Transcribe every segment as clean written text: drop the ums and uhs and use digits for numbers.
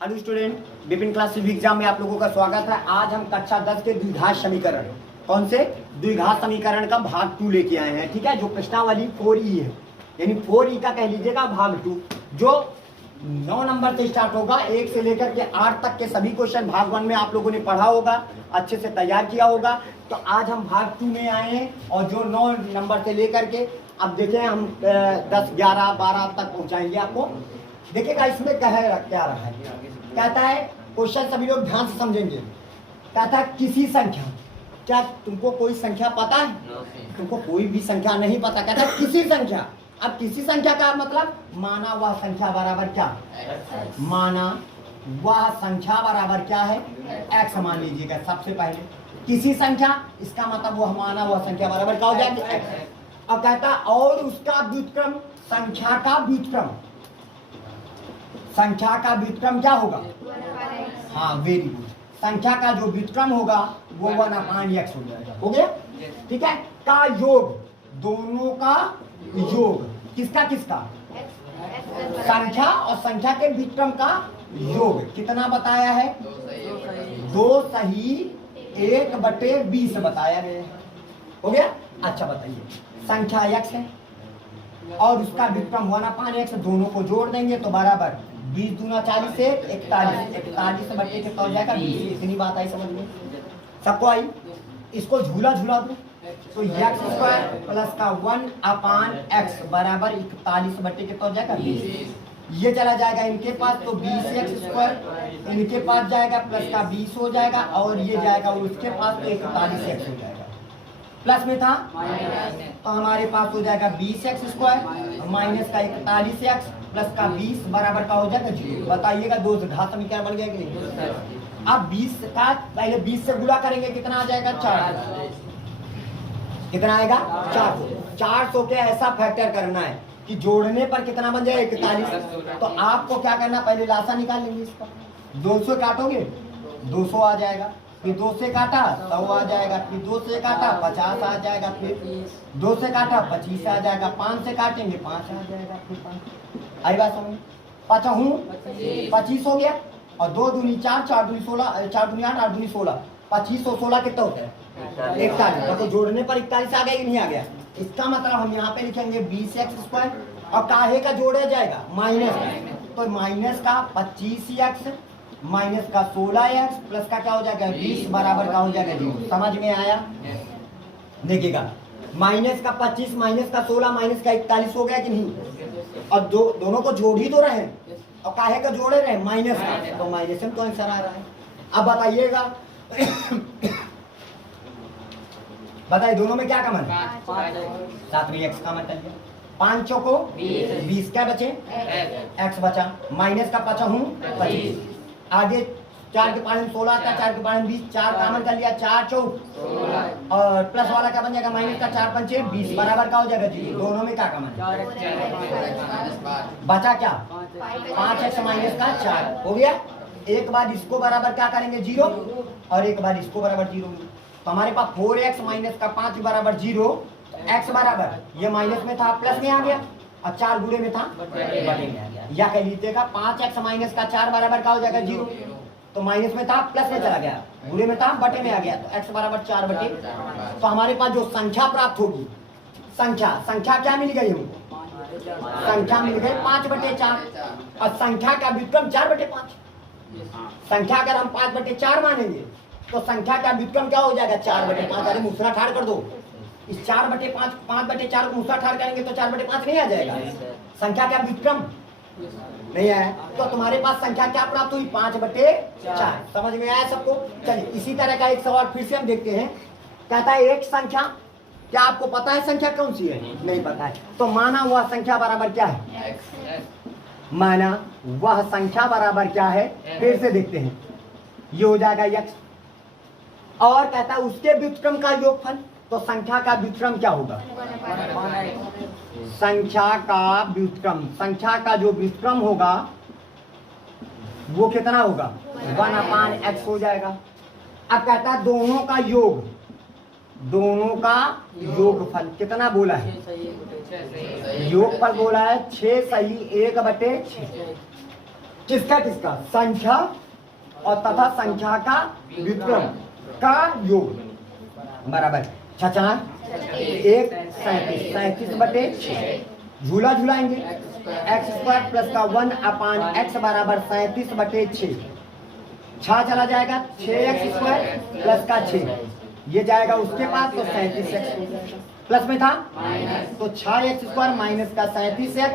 Hello student, विभिन्न class exam में आप लोगों का स्वागत है। आज हम कक्षा 10 के द्विघात समीकरण, कौन से द्विघात समीकरण का भाग 2 लेके आए हैं। ठीक है, जो प्रश्नावली 4E है, यानी 4E का कह लीजिएगा भाग 2, जो 9 नंबर से स्टार्ट होगा। 1 से लेकर के 8 तक के सभी क्वेश्चन भाग 1 में आप लोगों ने पढ़ा होगा, अच्छे से तैयार किया होगा। तो आज हम भाग 2 में आए हैं और जो 9 नंबर से लेकर के अब देखें हम 10, 11, 12 तक पहुंचाएंगे आपको। देखिएगा इसमें क्या रहा है, कहता है क्वेश्चन सभी लोग ध्यान से समझेंगे। कहता है किसी संख्या, क्या तुमको कोई संख्या पता है? तुमको कोई भी संख्या नहीं पता। कहता है किसी संख्या। अब किसी संख्या का मतलब माना वह संख्या बराबर क्या, माना वह संख्या बराबर क्या है, x मान लीजिएगा सबसे पहले। किसी संख्या, इसका मतलब वह माना वह संख्या बराबर क्या हो जाएगी, x। अब कहता और उसका व्युत्क्रम, संख्या का व्युत्क्रम, संख्या का व्युत्क्रम क्या होगा, हाँ वेरी गुड, संख्या का जो व्युत्क्रम होगा वो 1/x हो जाएगा। हो गया, ठीक है। का योग, दोनों का योग, किसका किसका, संख्या और संख्या के व्युत्क्रम का योग कितना बताया है, 2 सही 1/20 बताया गया है। हो गया। अच्छा बताइए, संख्या x है और उसका व्युत्क्रम 1/x, दोनों को जोड़ देंगे तो बराबर 20 दूना 40 से 41, 41 बटे कितना हो जाएगा 20। इतनी बात आई समझ में, सबको आई। इसको झूला झूला दो तो x² प्लस का 1/x बराबर 41 बटे कितना हो जाएगा 20। ये चला जाएगा इनके पास तो 20x², इनके पास जाएगा प्लस का 20 हो जाएगा, और ये जाएगा उसके पास तो 41x हो जाएगा। प्लस में था तो हमारे पास हो जाएगा 20x² माइनस का 41x प्लस का 20 बराबर का हो जाएगा 0। बताइएगा दो घात समीकरण बन गया कि नहीं। अब 20 का पहले 20 से गुणा करेंगे, कितना आ जाएगा 4। कितना आएगा 400 के ऐसा फैक्टर करना है कि जोड़ने पर कितना बन जाए 41। तो आपको क्या करना, पहले लासा निकाल लेंगे इसका। 200 काटोगे 200 आ जाएगा, फिर 2 से काटा 100 आ जाएगा, फिर 2 से काटा 50 आ जाएगा, फिर 2 से काटा 25 आ जाएगा, 5 से काटेंगे 5 आ जाएगा, फिर 5। आई बात समझ, 25 हो गया, और 2 दूनी 4, 4 दूनी 16, 4 दूनी 8, 8 दूनी 16, 25 और 16 कितना होता है 41। तो जोड़ने पर 41 आ गया कि नहीं आ गया। इसका मतलब हम यहाँ पे लिखेंगे 20x² और काहे का जोड़ा जाएगा माइनस, तो माइनस का 25x माइनस का 16x प्लस का क्या हो जाएगा 20 बराबर का हो जाएगा 0। समझ में आया। देखिएगा माइनस का 25 माइनस का 16 माइनस का 41 हो गया कि नहीं। अब दोनों को जोड़ ही तो रहे और काहे का जोड़े रहे माइनस का, तो माइनस में तो आंसर आ रहा है। अब बताइएगा बताइए दोनों में क्या कमन है, साथ में x कमन कर लिया। 5 चौको 20 क्या बचे x बचा, माइनस का 25 आगे 4 के 5 16 आता, 4 के 5 20, 4 कॉमन कर लिया, 4 चौक और प्लस वाला क्या बन जाएगा माइनस का 4 पंचे 20 बराबर का हो जाएगा 0। दोनों में क्या कॉमन बचा, क्या 5x माइनस का 4 हो गया। एक बार इसको बराबर क्या करेंगे 0 और एक बार इसको बराबर 0। तो हमारे पास 4x माइनस का 5 बराबर 0, x बराबर ये माइनस में था प्लस में आ गया, और 4 गुणे में था बटे में आ गया। या कह लीजिएगा 5x माइनस का 4 बराबर का हो जाएगा 0, तो माइनस में था प्लस में चला गया, गुणे में था बटे में आ गया, तो x बराबर 4 बटे। तो हमारे पास जो संख्या प्राप्त होगी, संख्या क्या मिल गई हमको, संख्या मिल गई 5/4 और संख्या का व्युत्क्रम 4/5। संख्या अगर हम 5/4 मानेंगे तो संख्या का व्युत्क्रम क्या हो जाएगा 4/5। अरे मूसरा ठाड़ कर दो, इस 4/5 5/4 को मूसरा ठाड़ करेंगे तो 4/5 नहीं आ जाएगा। संख्या का व्युत्क्रम नहीं आया, तो तुम्हारे पास संख्या क्या प्राप्त हुई 5/4। समझ में आया सबको। चलिए इसी तरह का एक सवाल फिर से हम देखते हैं। कहता है एक संख्या, क्या आपको पता है संख्या कौन सी है, नहीं पता है, तो माना वह संख्या बराबर क्या है, माना वह संख्या बराबर क्या है, फिर से देखते हैं, ये हो जाएगा x। और कहता है उसके व्युत्क्रम का योगफल, तो संख्या का व्युत्क्रम क्या होगा, संख्या का व्युत्क्रम, संख्या का जो व्युत्क्रम होगा वो कितना होगा 1/x हो जाएगा। अब कहता है दोनों का योग, दोनों का योगफल कितना बोला है, योगफल बोला है 6 सही 1/6। किसका किसका, संख्या और तथा संख्या का विक्रम का योग बराबर 6 1 37 37/6 झूला झूलाएंगे x² प्लस का 1/x बराबर 37/6 6 चला जाएगा 6x² प्लस का 6 ये जाएगा उसके पास तो 37x प्लस में था तो 6x² माइनस का 37x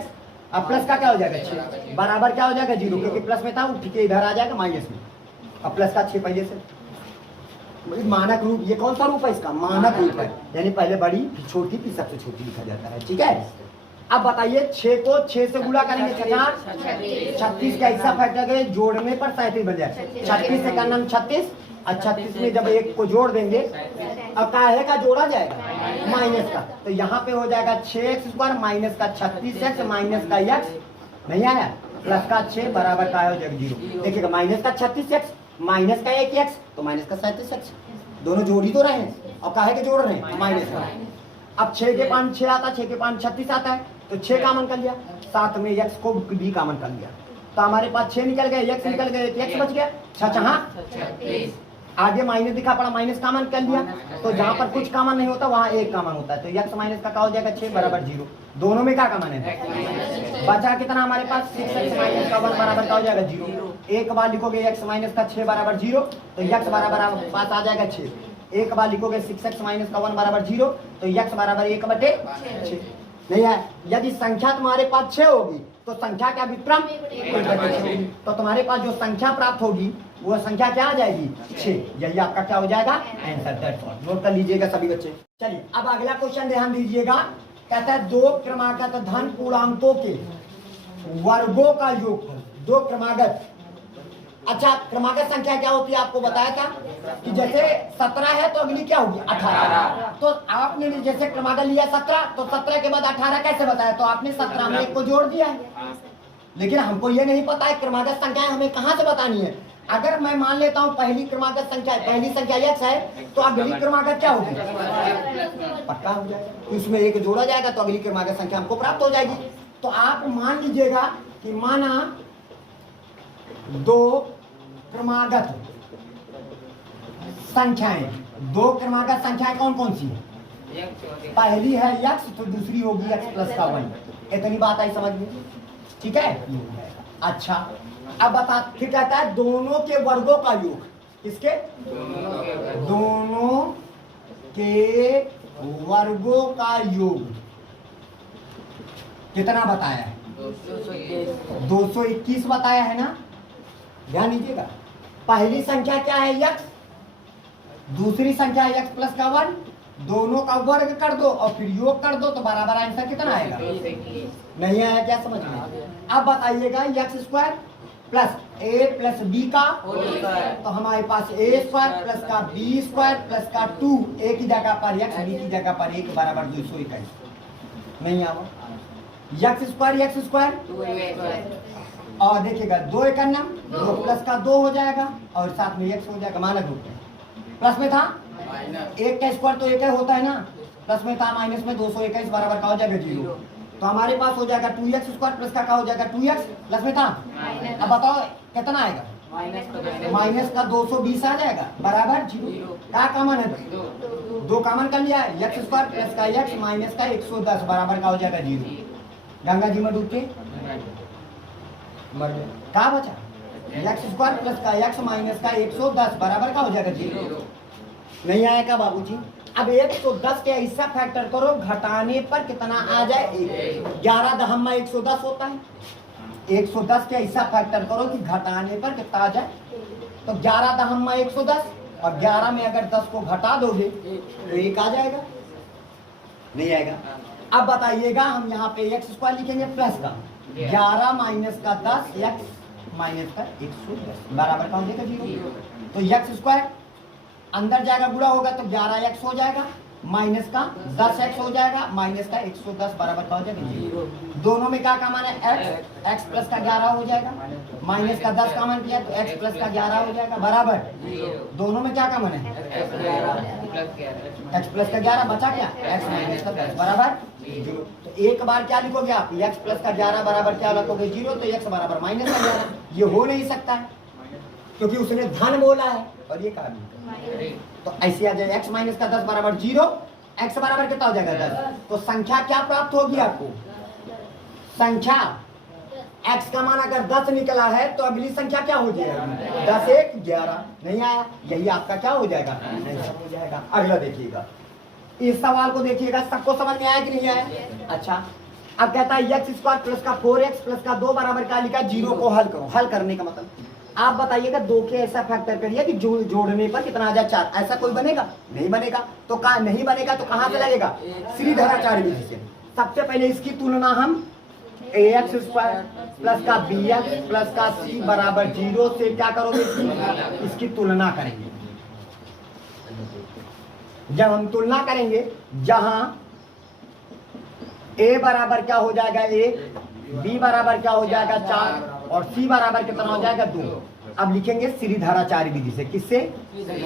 अब प्लस का क्या हो जाएगा 6 बराबर क्या हो जाएगा 0 क्योंकि प्लस में था उठ के इधर आ जाएगा माइनस में। अब प्लस का 6 पहले से मानक रूप, ये कौन सा रूप है इसका, मानक रूप है, यानी पहले बड़ी फिर छोटी फिर सबसे छोटी लिखा जाता है। ठीक है, अब बताइए 6 को 6 से गुणा करेंगे 36 का हिस्सा फैक्टर करें जोड़ने पर 37 बन जाए 36 से का नाम 36 और 36 में जब एक को जोड़ देंगे अब काहे का जोड़ा जाएगा माइनस का, तो यहाँ पे हो जाएगा 6x² माइनस का 36x माइनस का x नहीं आया प्लस का 6 बराबर का हो जाएगा 0। देखिएगा माइनस का 36x माइनस का 1x तो माइनस का 37x दोनों जोड़ ही तो रहे हैं और काहे के जोड़ रहे हैं माइनस का। अब 6 के 5 6 आता है 6 के 5 36 आता है तो 6 कामन कर लिया, साथ में x को भी कामन कर लिया तो हमारे पास 6 निकल गए x निकल गए x बच गया 6 आगे माइनस दिखा पड़ा माइनस कामन कर लिया तो जहां पर कुछ कामन नहीं होता वहां एक कामन होता है तो x माइनस का क्या हो जाएगा 6 बराबर 0 दोनों में क्या कामन है बचा कितना हमारे पास 6x माइनस का 1 बराबर क्या हो जाएगा 0। एक बार लिखोगे x माइनस का 6 बराबर 0 तो x बराबर पास आ जाएगा 6। एक बार लिखोगे 6x माइनस का 1 बराबर 0 तो x बराबर 1/6 नहीं है। यदि संख्या तुम्हारे पास 6 होगी तो संख्या क्या विक्रम तो तुम्हारे पास जो संख्या प्राप्त होगी वो संख्या क्या आ जाएगी 6। यही आपका क्या हो जाएगा आंसर। दैट्स ऑल, नोट कर लीजिएगा सभी बच्चे। चलिए अब अगला क्वेश्चन ध्यान दीजिएगा, कहता है 2 क्रमागत धन पूर्णांकों के वर्गों का योग 2 क्रमागत। अच्छा क्रमागत संख्या क्या होती है आपको बताया था कि जैसे 17 है तो अगली क्या होगी 18 तो आपने जैसे क्रमागत लिया 17 तो 17 के बाद 18 कैसे बताया तो आपने 17 में एक को जोड़ दिया है। लेकिन हमको ये नहीं पता है क्रमागत संख्याएं हमें कहाँ से बतानी है। अगर मैं मान लेता हूँ पहली क्रमागत संख्या पहली संख्या x है तो अगली क्रमागत क्या होगी पक्का हो जाएगा तो उसमें एक जोड़ा जाएगा तो अगली क्रमागत संख्या हमको प्राप्त हो जाएगी। तो आप मान लीजिएगा कि माना 2 क्रमागत संख्याएं 2 क्रमागत संख्याएं कौन कौन सी है पहली है x तो दूसरी होगी x प्लस का 1 इतनी बात आई समझ में। ठीक है अच्छा अब बता फिर कहता है दोनों के वर्गों का योग किसके दोनों के वर्गों का योग कितना बताया है 221 बताया है ना। ध्यान दीजिएगा पहली संख्या क्या है x दूसरी संख्या x प्लस का 1 दोनों का वर्ग कर दो और फिर योग कर दो तो बराबर आंसर कितना आएगा नहीं आया क्या समझ में। अब बताइएगा x² plus a plus b का तो हमारे पास a² प्लस का b² प्लस का 2 a की जगह पर x b की जगह पर 1 बराबर 221 नहीं आवा x² और देखिएगा 2 एक नाम 2 प्लस का 2 हो जाएगा और साथ में x हो जाएगा मानक रूप में प्लस में था 1 का स्क्वायर तो 1 होता है ना प्लस में था माइनस में 221 बराबर का हो जाएगा 0 तो हमारे पास हो जाएगा 2x² प्लस का क्या हो जाएगा 2x प्लस में था अब बताओ कितना आएगा माइनस का 220 आ जाएगा बराबर 0 क्या कॉमन है 2 कॉमन कर लिया है x² प्लस का x माइनस का 110 बराबर का हो जाएगा 0। गंगा जी में डूब के मर गए क्या बचा x² प्लस का x माइनस का 110 बराबर का हो जाएगा 0 नहीं आएगा बाबूजी। अब 110 के हिस्सा फैक्टर करो घटाने पर कितना आ जाए 11 दहम्मा 110 होता है 110 के हिस्सा फैक्टर करो कि घटाने पर कितना आ जाए तो 11 दहम्मा 110 और 11 में अगर 10 को घटा दोगे तो 1 आ जाएगा नहीं आएगा। अब बताइएगा हम यहाँ पे x² लिखेंगे प्लस का 11 माइनस का 10 x माइनस का 110 बराबर का हो जाएगा 0 तो x² अंदर जाएगा गुणा होगा तो 11x हो जाएगा माइनस का 10x हो जाएगा, माइनस का 110 बराबर का हो जाएगा 0। दोनों में क्या कॉमन है? x प्लस का 11 हो जाएगा, माइनस का 10 कॉमन किया तो x प्लस का 11 हो जाएगा बराबर। दोनों में क्या कॉमन है? x प्लस का 11 बचा क्या? x माइनस का 10 बराबर 0। तो एक बार क्या लिखोगे आप? x प्लस का 11 बराबर क्या लिखोगे? 0। तो x बराबर माइनस का 11, ये हो नहीं सकता है क्योंकि उसने धन बोला है और ये कहा नहीं। तो ऐसे आ जाए x माइनस का 10 बराबर 0, x बराबर कितना हो जाएगा? 10। तो संख्या क्या प्राप्त होगी आपको? संख्या x का मान अगर 10 निकला है तो अगली संख्या क्या हो जाएगी? 10 1 11। नहीं आया, यही आपका क्या हो जाएगा? आंसर हो जाएगा। अगला देखिएगा, इस सवाल को देखिएगा, सबको समझ में आया कि नहीं आया? अच्छा, अब कहता है x स्क्वायर प्लस का 4x प्लस का 2 बराबर क्या लिखा? 0 को हल करो। हल करने का मतलब आप बताइएगा 2 के ऐसा फैक्टर करिए कि जोड़ने पर कितना आ जाए? 4। ऐसा कोई बनेगा? नहीं बनेगा। तो कहा नहीं बनेगा तो कहां से लगेगा? श्रीधराचार्य विधि से। सबसे पहले इसकी तुलना हम ax स्क्वायर प्लस का bx प्लस का c बराबर 0 से क्या करोगे? इसकी तुलना करेंगे। जब हम तुलना करेंगे, जहां a बराबर क्या हो जाएगा? 1, b बराबर क्या हो जाएगा? 4 और c बराबर कितना हो जाएगा? 2। अब लिखेंगे श्रीधराचार्य विधि से। किससे?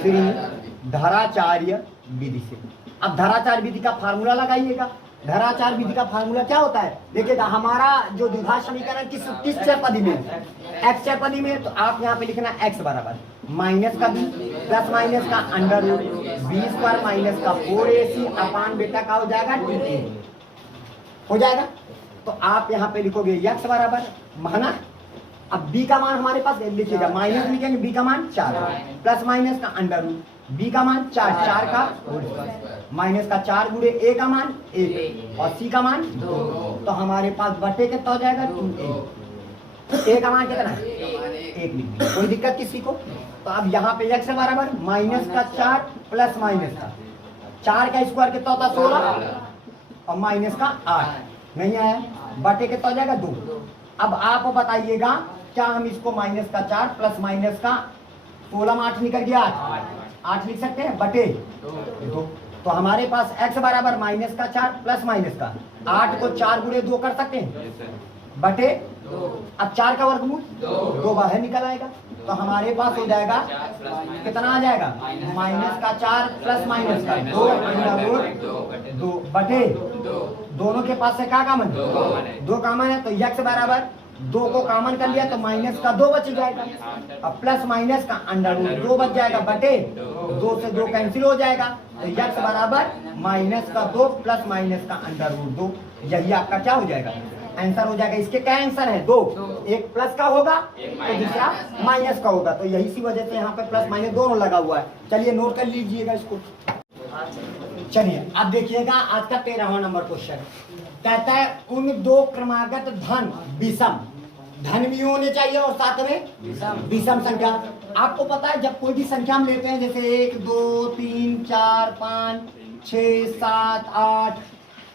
श्रीधराचार्य विधि से। अब धराचार्य विधि का फार्मूला लगाइएगा। धराचार्य विधि का फार्मूला क्या होता है? देखिएगा, हमारा जो द्विघात समीकरण किस चरपदी में? x चरपदी में। तो आप यहाँ पे लिखना x बराबर माइनस का b प्लस माइनस का under root b square minus का 4ac अपान बेटा का हो जाएगा 2a हो जाएगा। तो आप यहाँ पे लिखोगे x बराबर माना, अब b का मान हमारे पास लिखिएगा, माइनस लिखेंगे b का मान 4 प्लस माइनस का अंडर रूट b का मान 4 का माइनस का 4 गुणे a का मान 1 और c का मान 2। तो हमारे पास बटे कितना हो जाएगा? 2a। a का मान कितना है? 1 लिख। कोई दिक्कत किसी को? तो अब यहाँ पे x बराबर माइनस का 4 प्लस माइनस का 4 का स्क्वायर कितना होता है? 16 और माइनस का 8। नहीं आया, बटे कितना हो जाएगा? 2। अब आप बताइएगा, क्या हम इसको माइनस का 4 प्लस माइनस का 16 में 8 निकल गया? 8 लिख सकते हैं बटे 2। तो हमारे पास x बराबर माइनस का 4 प्लस माइनस का 8 को 4 गुणे 2 कर सकते हैं बटे। अब 4 का वर्गमूल 2 बाहर निकल आएगा। तो हमारे पास हो जाएगा कितना आ जाएगा? माइनस का 4 प्लस माइनस का 2 बटे। दोनों के पास से क्या कॉमन? 2 कॉमन है। तो x बराबर 2 को कॉमन कर लिया तो माइनस का 2 बच जाएगा। अब प्लस माइनस का अंडर रूट 2 बच जाएगा बटे 2 से 2 कैंसिल हो जाएगा। तो x बराबर माइनस का 2 प्लस माइनस का अंडर रूट 2। यही आपका क्या हो जाएगा? आंसर हो जाएगा। इसके क्या आंसर है? 2। एक प्लस का होगा तो दूसरा माइनस का होगा। तो यही सी वजह से यहाँ पे प्लस माइनस दोनों लगा हुआ है। चलिए नोट कर लीजिएगा इसको। चलिए अब देखिएगा आज का 13वां नंबर क्वेश्चन। कहता है उन 2 क्रमागत धन विषम धन भी होने चाहिए और साथ में विषम संख्या। आपको पता है जब कोई भी संख्या हम लेते हैं, जैसे 1 2 3 4 5 6 7 8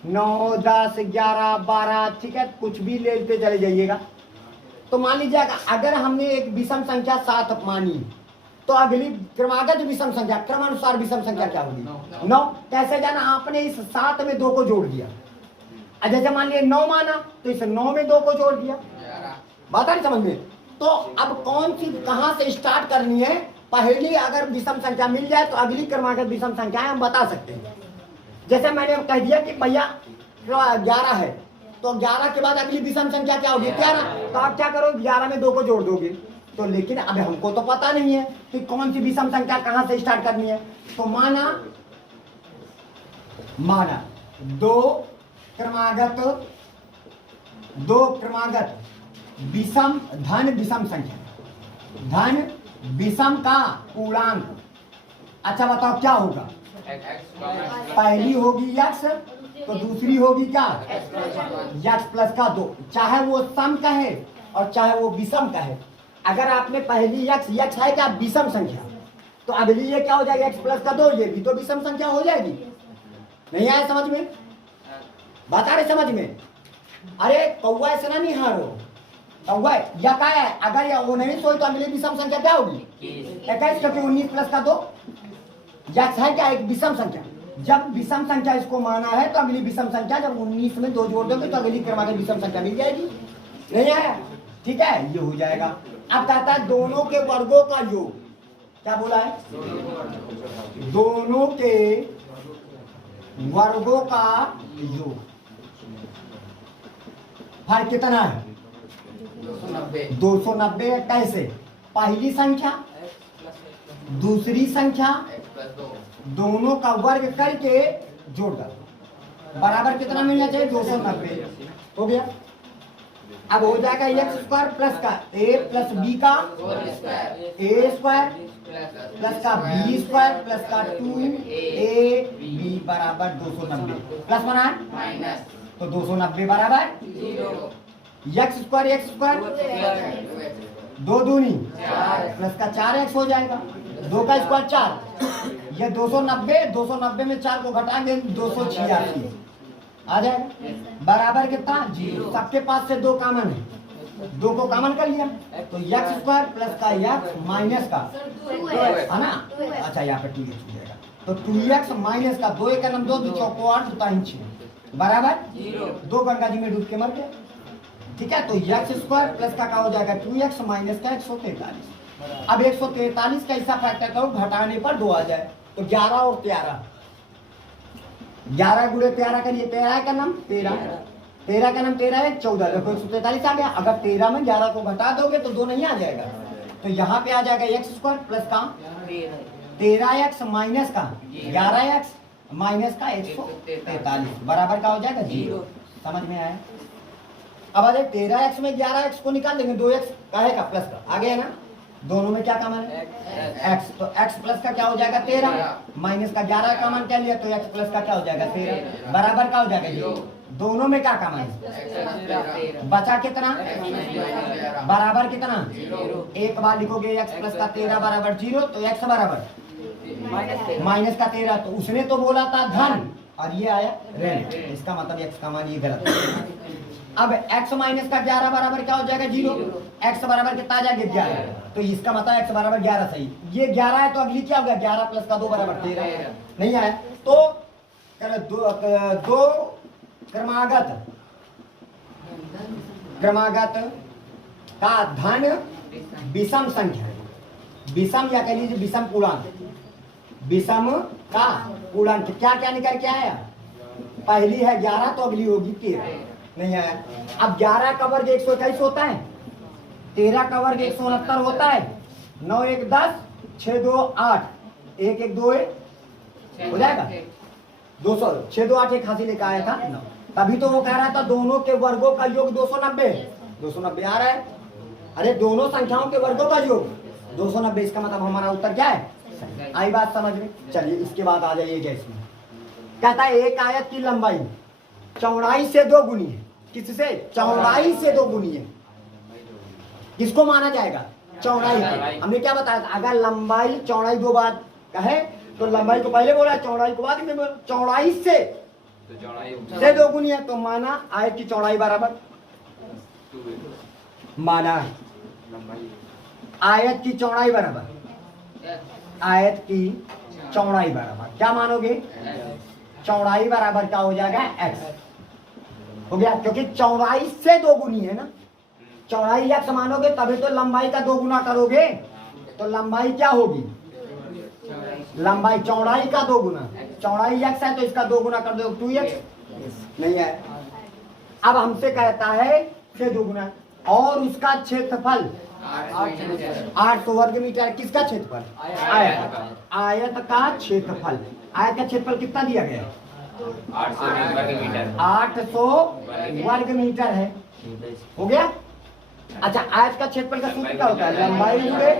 9 10 11 12, ठीक है, कुछ भी लेते चले जाइएगा। तो मान लीजिएगा अगर हमने एक विषम संख्या 7 मानी तो अगली क्रमागत विषम संख्या क्रमानुसार विषम संख्या क्या होगी? 9। कैसे जाना? आपने इस 7 में 2 को जोड़ दिया। जैसे मान लिया 9 माना तो इस 9 में 2 को जोड़ दिया। बात आ रही समझ में? तो अब कौन सी कहां से स्टार्ट करनी है? पहली अगर विषम संख्या मिल जाए तो अगली क्रमागत विषम संख्या हम बता सकते हैं। जैसे मैंने कह दिया कि भैया 11 है तो 11 के बाद अगली विषम संख्या क्या होगी? 13। तो आप क्या करो? 11 में 2 को जोड़ दोगे। तो लेकिन अब हमको तो पता नहीं है कि कौन सी विषम संख्या कहां से स्टार्ट करनी है। तो माना 2 क्रमागत विषम धन विषम संख्या, धन विषम का पूर्णांक। अच्छा बताओ क्या होगा? पहली होगी x तो दूसरी होगी क्या? x प्लस का 2, चाहे वो सम का है और चाहे वो विषम का है। अगर आपने पहली x है क्या? विषम संख्या, तो अगली ये क्या हो जाएगी? x प्लस का 2, ये भी तो विषम संख्या हो जाएगी। नहीं आया समझ में? बात आ रही समझ में? अरे कौवा ऐसा ना नहीं हारो कौवा या क्या है? अगर या 19 हो तो अगली विषम संख्या क्या होगी? 21, क्योंकि 19 प्लस का 2 x है क्या? एक विषम संख्या। जब विषम संख्या इसको माना है तो अगली विषम संख्या जब 19 में 2 जोड़ दोगे तो अगली क्रमांक विषम संख्या मिल जाएगी। नहीं आया? ठीक है, ये हो जाएगा। अब कहता है दोनों के वर्गों का योग। क्या बोला है? दोनों के वर्गों का योग। भाई कितना है? 290 है। कैसे? पहली संख्या दूसरी संख्या दोनों का वर्ग करके जोड़ दो, बराबर कितना मिलना चाहिए? 290। हो गया। अब हो जाएगा एक्स स्क्वायर प्लस का ए प्लस बी का ए स्क्वायर प्लस का बी स्क्वायर प्लस का 2 बी बराबर 290। प्लस बना है तो 290 बराबर एक्स स्क्वायर 2 दूनी प्लस का 4x हो जाएगा। 2 का स्क्वायर 4, ये 290 में 4 को घटाएंगे 286 आ जाएगा। बराबर कितना? 0। सबके पास से 2 कॉमन है, 2 को कॉमन कर लिया तो एक्स स्क्वायर प्लस का एक्स माइनस का है ना। अच्छा यहाँ पे 2x हो जाएगा तो 2x माइनस का 2 का नम 2 चौको 8 6 बराबर 2 गंगा जी में डूब के मर गया। ठीक है, तो एक्स स्क्वायर प्लस का क्या हो जाएगा? 2x माइनस का 143। अब 143 का ऐसा फैक्टर करो घटाने पर 2 आ जाए तो 11 और 13, 11 गुणे 13 करिए, 13 का नाम 13 का नाम 13 है 14, देखो 143 आ गया। अगर 13 में 11 को घटा दोगे तो 2 नहीं आ जाएगा, तो यहाँ पे आ जाएगा एक्स स्क्वायर प्लस का 13x माइनस का 11x माइनस का 143 बराबर का हो जाएगा 0। समझ में आया? अब आ जाए 13x में 11x को निकाल देंगे, 2x काहे का प्लस का आ गया ना, दोनों में क्या कॉमन है? x, तो x प्लस का क्या हो जाएगा? 13 माइनस का 11 कॉमन क्या लिया तो x प्लस का क्या हो जाएगा? 13 बराबर का हो जाएगा 0। दोनों में क्या कॉमन है? बचा कितना? बराबर कितना? एक बार लिखोगे x प्लस का 13 बराबर 0 तो x बराबर माइनस का 13, तो उसने तो बोला था धन और ये आया ऋण, इसका मतलब x का मान ये गलत है। अब x माइनस का 11 बराबर क्या हो जाएगा? 0। x बराबर कितना आ जाएगा? 11, तो इसका मतलब x बराबर 11 सही। ये 11 है तो अगली क्या होगा? 11 प्लस का 2 बराबर 13। नहीं आया तो दो क्रमागत का धन विषम संख्या, विषम या कह लीजिए विषम पूर्णांक, विषम का पूर्णांक क्या क्या निकल के आया? पहली है 11 तो अगली होगी 13। नहीं आया। अब 11 का वर्ग 121 होता है, 13 का वर्ग 169 होता है, 9 1 10 6 2 8 1 1 2 हो जाएगा 200, 6 2 8 एक हासिल लेकर आया था 9, तभी तो वो कह रहा था दोनों के वर्गों का योग 290 आ रहा है। अरे दोनों संख्याओं के वर्गों का योग 290, इसका मतलब हमारा उत्तर क्या है? आई बात समझ में? चलिए इसके बाद आ जाइए इसमें कहता है एक आयत की लंबाई चौड़ाई से 2 गुनी है। किससे? चौड़ाई से 2 गुनी है। किसको माना जाएगा? चौड़ाई को। हमने क्या बताया था? अगर लंबाई चौड़ाई 2 बार कहे तो लंबाई को पहले बोला, चौड़ाई को बाद में बोला। चौड़ाई से 2 गुनी है तो माना आयत की चौड़ाई बराबर, माना आयत की चौड़ाई बराबर, आयत की चौड़ाई बराबर क्या मानोगे? चौड़ाई बराबर क्या हो जाएगा? x हो गया, क्योंकि चौड़ाई से 2 गुनी है ना। चौड़ाई x मानोगे तभी तो लंबाई का 2 गुना करोगे, तो लंबाई क्या होगी? लंबाई चौड़ाई का 2 गुना, चौड़ाई x है तो इसका 2 गुना कर दो 2x। नहीं है। अब हमसे कहता है से 2 गुना और उसका क्षेत्रफल 800 वर्ग मीटर। किसका क्षेत्रफल? आयत। आयत का क्षेत्रफल, आयत का क्षेत्रफल कितना दिया गया? 800 वर्ग मीटर है। हो गया। अच्छा, आयत का क्षेत्रफल का सूत्र क्या होता है? लंबाई गुणे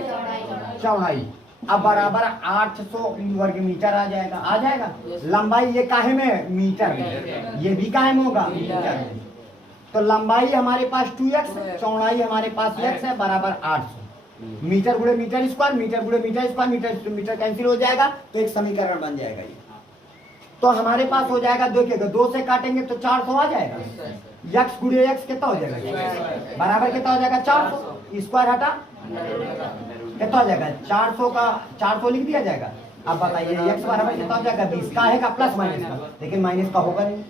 चौड़ाई। अब बराबर 800 वर्ग मीटर आ जाएगा, आ जाएगा। लंबाई ये काहे में? मीटर में। ये भी काहे में होगा? मीटर में। तो लंबाई हमारे पास 2x, चौड़ाई हमारे पास x है, बराबर 800। मीटर गुणे मीटर स्क्वायर, मीटर गुणे metre square, metre metre cancel हो जाएगा तो एक समीकरण बन जाएगा ये। तो हमारे पास हो जाएगा 2 से काटेंगे तो 400 आ जाएगा। x गुणे x कितना हो जाएगा? बराबर कितना हो जाएगा? 400। स्क्वायर हटा कितना हो जाएगा? 400 का 400 लिख दिया जाएगा, अब बताइए एक्स बराबर कितना हो जाएगा 20 का है का प्लस माइनस का, लेकिन माइनस का होगा नहीं,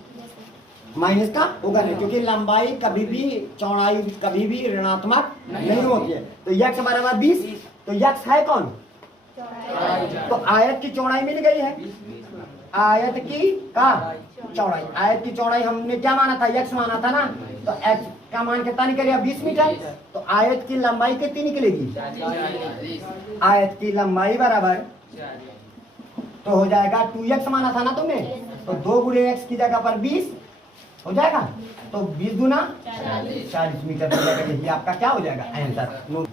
माइनस का होगा नहीं क्योंकि लंबाई कभी भी चौड़ाई कभी भी ऋणात्मक नहीं होती है। तो एक्स बराबर 20, तो एक्स है कौन, तो आयत की चौड़ाई मिल गई है, आयत की का चौड़ाई, आयत की चौड़ाई हमने क्या माना था, एक्स माना था ना, तो एक्स का मान कितना निकलेगा 20 मीटर, तो आयत की लंबाई कितनी निकलेगी, आयत की लंबाई बराबर तो हो जाएगा 2x माना था ना तुमने, तो 2 गुणे एक्स की जगह पर 20 हो जाएगा, तो 20 गुना 40 मीटर हो जाएगा। यही आपका क्या हो जाएगा आंसर।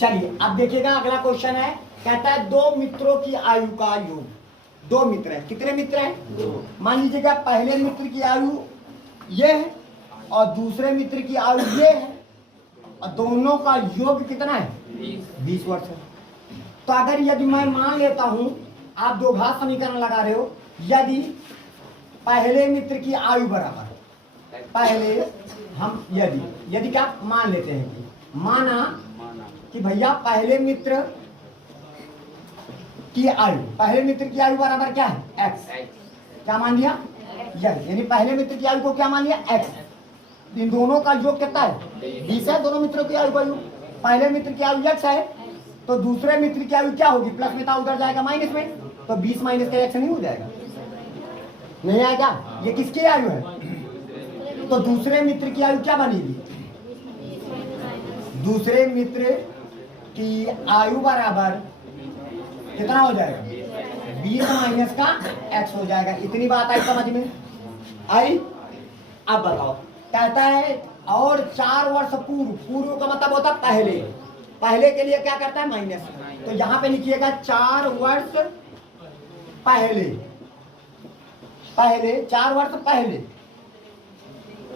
चलिए अब देखिएगा अगला क्वेश्चन है, कहता है दो मित्रों की आयु का योग, दो मित्र हैं, कितने मित्र हैं, मान लीजिएगा पहले मित्र की आयु ये है और दूसरे मित्र की आयु ये है और दोनों का योग कितना है 20 वर्ष है। तो अगर यदि मैं मान लेता हूं, आप दो घात समीकरण लगा रहे हो, यदि पहले मित्र की आयु बराबर, पहले हम यदि क्या मान लेते हैं कि माना कि भैया पहले मित्र की आयु, पहले मित्र की आयु बराबर क्या है x, क्या मान लिया यानी पहले मित्र की आयु को क्या मान लिया x, इन दोनों का योग कितना है 20 है, दोनों मित्रों की आयु का योग, पहले मित्र की आयु x है तो दूसरे मित्र की आयु क्या होगी, प्लस में था उधर जाएगा माइनस में, तो 20 माइनस का x नहीं हो जाएगा, नहीं आएगा, ये किसकी आयु है, तो दूसरे मित्र की आयु क्या बनेगी, दूसरे मित्र की आयु बराबर कितना हो जाएगा 20 माइनस का x हो जाएगा। इतनी बात आई समझ में आई। अब बताओ, कहता है और 4 वर्ष पूर्व, पूर्व का मतलब होता है पहले, पहले के लिए क्या करता है माइनस, तो यहां पे लिखिएगा 4 वर्ष पहले, पहले 4 वर्ष पहले,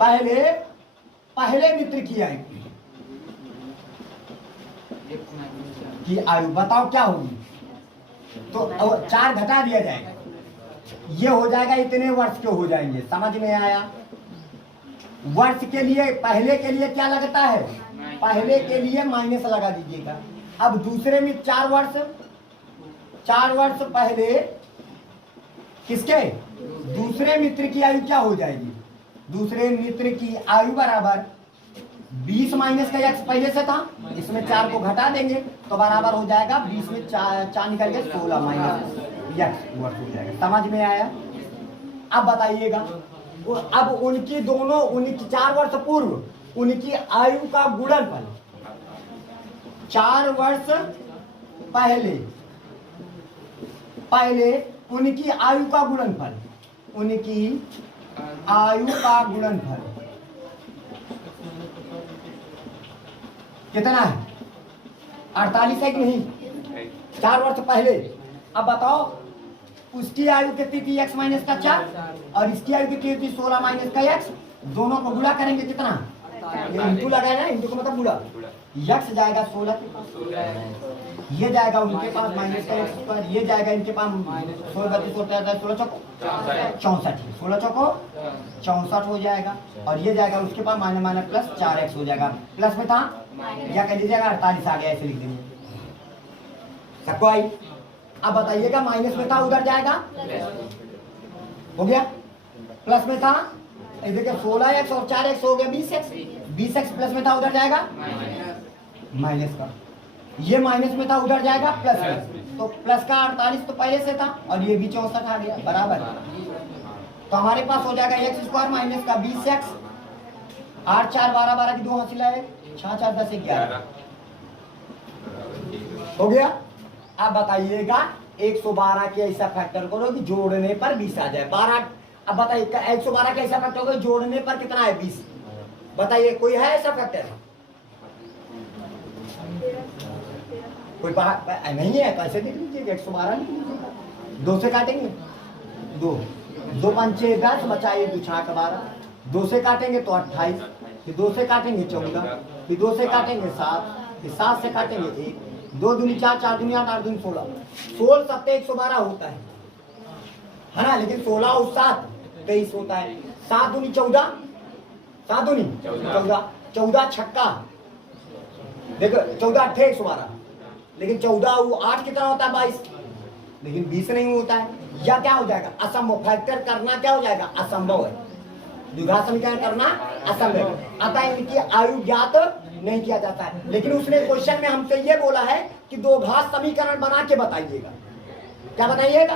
पहले पहले मित्र की आयु की आयु बताओ क्या होगी, तो 4 घटा दिया जाएगा, ये हो जाएगा इतने वर्ष के हो जाएंगे, समझ में आया। वर्ष के लिए पहले के लिए क्या लगता है, पहले के लिए माइनस लगा दीजिएगा। अब दूसरे में 4 वर्ष पहले किसके, दूसरे मित्र की आयु क्या हो जाएगी, दूसरे मित्र की आयु बराबर 20 माइनस का x पहले से था, इसमें 4 को घटा देंगे तो बराबर हो जाएगा 20 में 4 निकल के 16 माइनस x वर्ष हो जाएगा, समझ में आया। अब बताइएगा, अब उनकी दोनों, उनकी 4 वर्ष पूर्व उनकी आयु का गुणनफल, 4 वर्ष पहले, पहले उनकी आयु का गुणनफल, उनकी आयु का गुणनफल कितना है 48 है कि नहीं, 4 वर्ष पहले। अब बताओ उसकी आयु कितनी थी x माइनस का 4 और इसकी आयु कितनी थी 16 माइनस का x, दोनों को गुणा करेंगे कितना, ये इंटू लगाया ना, इंटू का मतलब गुणा, x जाएगा 16 के पास, ये जाएगा उनके पास माइनस का x स्क्वायर, ये जाएगा इनके पास 16 चौको 64, 16 चौको 64 हो जाएगा, और ये जाएगा उसके पास माइनस माइनस प्लस 4x हो जाएगा, प्लस में था या कह लीजिएगा 48 आ गया, ऐसे लिख देंगे सबको आई। अब बताइएगा माइनस में था उधर जाएगा, हो गया, प्लस में था देखिए 16x और 4x हो गया 20x, 20x प्लस में था उधर जाएगा माइनस का, ये माइनस में था उधर जाएगा प्लस में, तो प्लस का 48 तो पहले से था और ये भी 64 आ गया बराबर, तो हमारे पास हो जाएगा x स्क्वायर माइनस का 20x, 8 4 12 12 की 2 हासिल है, 6 4 10 11 हो गया। अब बताइएगा 112 के ऐसा फैक्टर करो कि जोड़ने पर 20 आ जाए 12। अब बताइए 112 के ऐसा फैक्टर करो जोड़ने पर कितना है 20, बताइए कोई है ऐसा फैक्टर, कोई नहीं है, कैसे लिख लीजिएगा 112 लिख लीजिएगा, 2 से काटेंगे 2 2 5 6 10 बचाइए 2 6 12, 2 से काटेंगे तो 28, फिर 2 से काटेंगे 14, फिर 2 से काटेंगे 7, फिर 7 से काटेंगे 1, 2 दूनी 4 4 दूनी 8 8 दूनी 16, 16 7 112 होता है ना, लेकिन 16 और 7 23 होता है, 7 दूनी 14, 7 दूनी 14, 14 छक्का देखो 14 8 112, लेकिन 14 8 कितना होता है 22, लेकिन 20 नहीं होता है, या क्या हो जाएगा असंभव। फैक्टर करना क्या हो जाएगा असंभव है, द्विघात समीकरण करना असंभव, अतः इनकी आयु ज्ञात नहीं किया जाता है। लेकिन उसने क्वेश्चन में हमसे ये बोला है कि दो घात समीकरण बना के बताइएगा। क्या बताइएगा?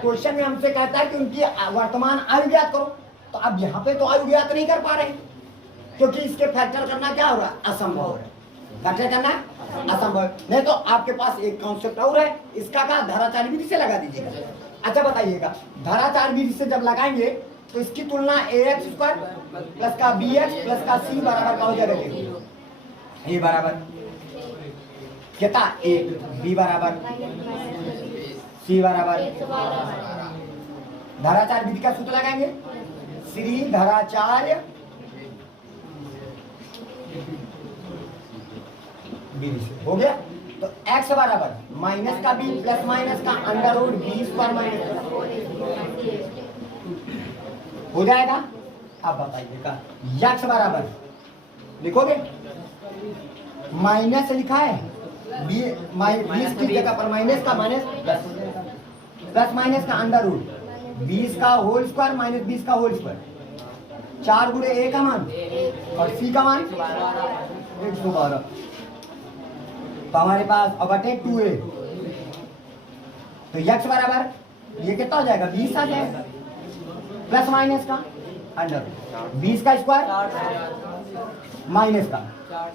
क्वेश्चन में हमसे कहता है कि उनकी वर्तमान आयु ज्ञात करो। तो अब यहाँ पे तो आयु ज्ञात नहीं कर पा रहे क्योंकि इसके फैक्टर करना क्या हो रहा है असंभव है। फैक्टर करना असंभव नहीं। तो आपके पास एक कॉन्सेप्ट और है, इसका क्या धाराचार विधि से लगा दीजिएगा। अच्छा बताइएगा, धाराचार विधि से जब लगाएंगे तो इसकी तुलना ax स्क्वायर प्लस का bx प्लस का c बराबर का हो जाएगा। a बराबर कितना 1, b बराबर c बराबर। धाराचार विधि का सूत्र लगाएंगे, श्री धाराचार्य विधि से हो गया। तो x बराबर माइनस का b प्लस माइनस का under root b square minus हो जाएगा। अब बताइएगा x बराबर लिखोगे, माइनस लिखा है बीस की जगह पर माइनस का माइनस प्लस माइनस का अंडर रूट 20 का होल स्क्वायर माइनस 20 का होल स्क्वायर, 4 गुणे a का मान और c का मान 112। तो हमारे पास अब बटे 2a, तो x बराबर ये कितना हो जाएगा 20 आ जाएगा प्लस माइनस का अंडर 20 का स्क्वायर माइनस का,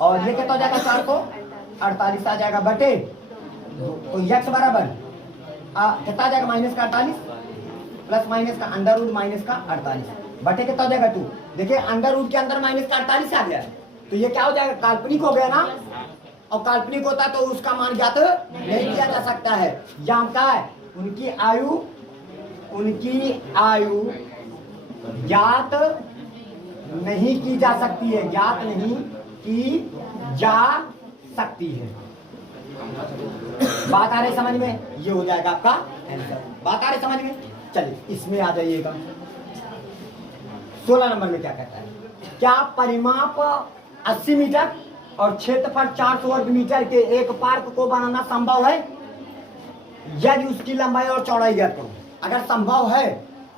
और ये कितना हो जाएगा 448 आ जाएगा बटे। तो x बराबर कितना आ जाएगा माइनस का 48 प्लस माइनस का अंडर रूट माइनस का 48 बटे कितना हो जाएगा 2। देखिए अंडर रूट के अंदर माइनस का 48 आ गया, तो ये क्या हो जाएगा काल्पनिक हो गया ना, और काल्पनिक होता है तो उसका मान ज्ञात नहीं किया जा सकता है। यहाँ क्या है उनकी आयु ज्ञात नहीं की जा सकती है, ज्ञात नहीं की जा सकती है। बात आ रही समझ में? ये हो जाएगा आपका आंसर। बात आ रही समझ में? चलिए इसमें आ जाइएगा। 16 नंबर में क्या कहता है, क्या परिमाप 80 मीटर और क्षेत्रफल 400 वर्ग मीटर के एक पार्क को बनाना संभव है यदि उसकी लंबाई और चौड़ाई ज्ञात करो। अगर संभव है,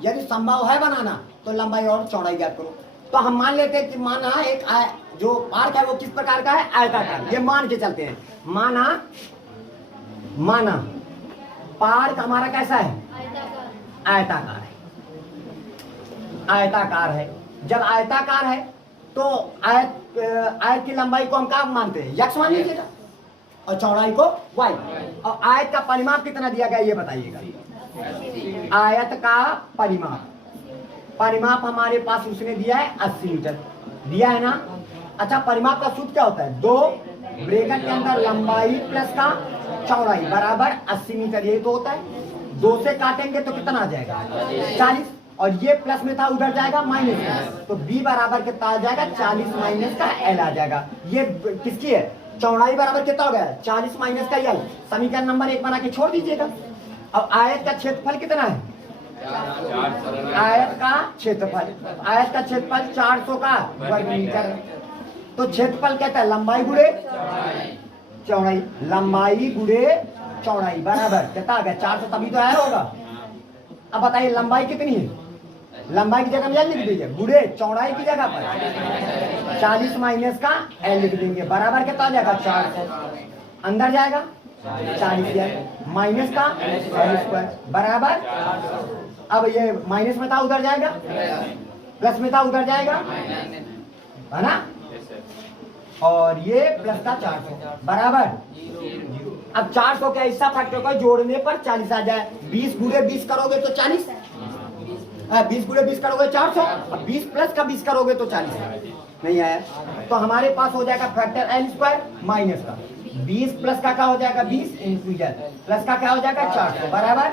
यदि संभव है बनाना तो लंबाई और चौड़ाई ज्ञात करो। तो हम मान लेते हैं कि माना एक जो पार्क है वो किस प्रकार का है, आयताकार। ये मान के चलते हैं, माना पार्क हमारा कैसा है, आयताकार है। आयताकार है, जब आयताकार है तो आयत की लंबाई को हम क्या मानते हैं, यक्स मान लीजिएगा, और चौड़ाई को वाई। और आयत का परिमाप कितना दिया गया ये बताइएगा। आयत का परिमाप हमारे पास उसने दिया है 80 मीटर दिया है ना। अच्छा परिमाप का सूत्र क्या होता है, 2 ब्रैकेट के अंदर लंबाई प्लस का चौड़ाई बराबर 80 मीटर, ये तो होता है। 2 से काटेंगे तो कितना आ जाएगा 40, और ये प्लस में था उधर जाएगा माइनस में, तो b बराबर कितना आ जाएगा 40 माइनस का l आ जाएगा। ये किसकी है, चौड़ाई बराबर कितना हो गया 40 माइनस का l। समीकरण नंबर 1 बना के छोड़ दीजिएगा। अब आयत का क्षेत्रफल कितना है, आयत का क्षेत्रफल 400 का वर्ग मीटर है। तो क्षेत्रफल कहता है लंबाई गुणे चौड़ाई, लंबाई गुणे चौड़ाई बराबर कितना आ गया 400, तभी तो आया होगा। अब बताइए लंबाई कितनी है, लंबाई की जगह में लिख दीजिए, गुणे चौड़ाई की जगह पर 40 माइनस का l लिख देंगे बराबर कितना आ जाएगा 400, अंदर जाएगा 40 माइनस का स्क्वायर बराबर। अब ये माइनस में था उधर जाएगा, प्लस में था उधर जाएगा, है ना, और ये प्लस का 400 बराबर। अब 400 के हिस्सा फैक्टर को जोड़ने पर 40 आ जाए। 20 गुणे 20 करोगे तो 40, 20 गुणे 20 करोगे 400, अब 20 प्लस का 20 करोगे तो 40 नहीं आया। तो हमारे पास हो जाएगा फैक्टर एल स्क्वायर माइनस का 20 प्लस का क्या हो जाएगा 20 इंटू प्लस का क्या हो जाएगा 400 बराबर।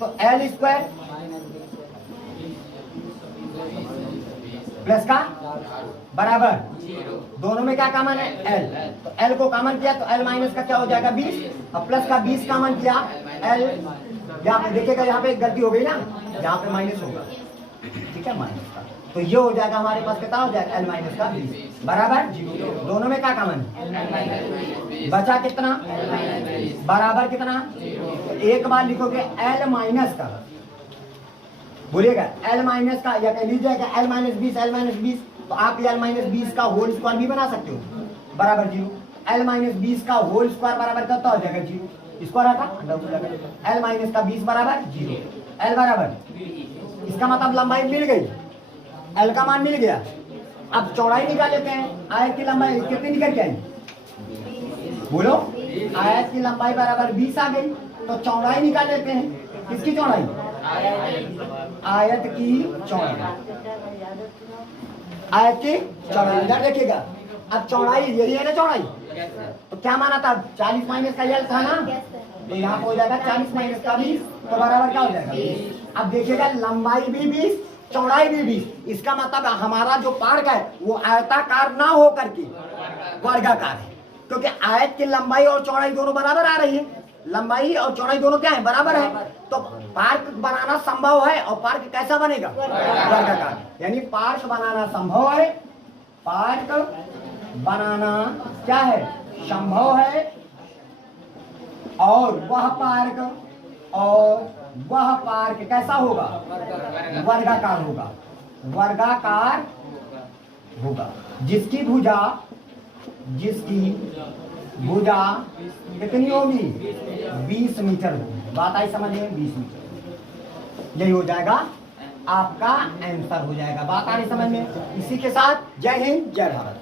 तो एल स्क्वायर प्लस का बराबर, दोनों में क्या कॉमन है एल, तो एल को कॉमन किया तो एल माइनस का क्या हो जाएगा 20, और प्लस का 20 कॉमन किया एल, यहाँ पे देखिएगा यहाँ पे गलती हो गई ना, यहाँ पे माइनस होगा, ठीक है माइनस का, तो ये हो जाएगा हमारे पास कितना हो जाएगा एल माइनस का 20 बराबर। दोनों में क्या कॉमन है बचा कितना, बराबर कितना, एक बार लिखोगे L माइनस का, बोलिएगा L माइनस का, या कह लीजिएगा L माइनस 20, L माइनस 20, तो आप L माइनस 20 का होल स्क्वायर भी बना सकते हो, बराबर 0। L माइनस 20 का होल स्क्वायर बराबर कितना हो जाएगा, 0, स्क्वायर आता L माइनस का 20 बराबर 0, L बराबर, इसका मतलब लंबाई मिल गई, L का मान मिल गया। अब चौड़ाई निकाल लेते हैं, आयत की लंबाई कितनी निकल के आई, बोलो, आयत की लंबाई बराबर 20 आ गई, तो चौड़ाई निकाल लेते हैं, किसकी चौड़ाई, आयत की चौड़ाई, आयत की चौड़ाई, इधर देखिएगा। अब चौड़ाई यही है ना चौड़ाई, तो क्या माना था, 40 माइनस का यल था ना, तो यहाँ हो जाएगा 40 माइनस का 20, तो बराबर क्या हो जाएगा। अब देखिएगा लंबाई भी 20, चौड़ाई भी 20, इसका मतलब हमारा जो पार्क है वो आयताकार ना हो करके वर्गाकार है, क्योंकि आयत की लंबाई और चौड़ाई दोनों बराबर आ रही है, लंबाई और चौड़ाई दोनों क्या है, बराबर है, तो पार्क बनाना संभव है। और पार्क कैसा बनेगा, वर्गाकार, यानी पार्क बनाना संभव है, पार्क बनाना क्या है, संभव है, और वह पार्क कैसा होगा, वर्गाकार होगा, वर्गाकार होगा, जिसकी भुजा कितनी होगी, 20 मीटर होगी। बात आई समझ में, 20 मीटर, यही हो जाएगा आपका आंसर हो जाएगा। बात आ रही समझ में। इसी के साथ जय हिंद, जय भारत।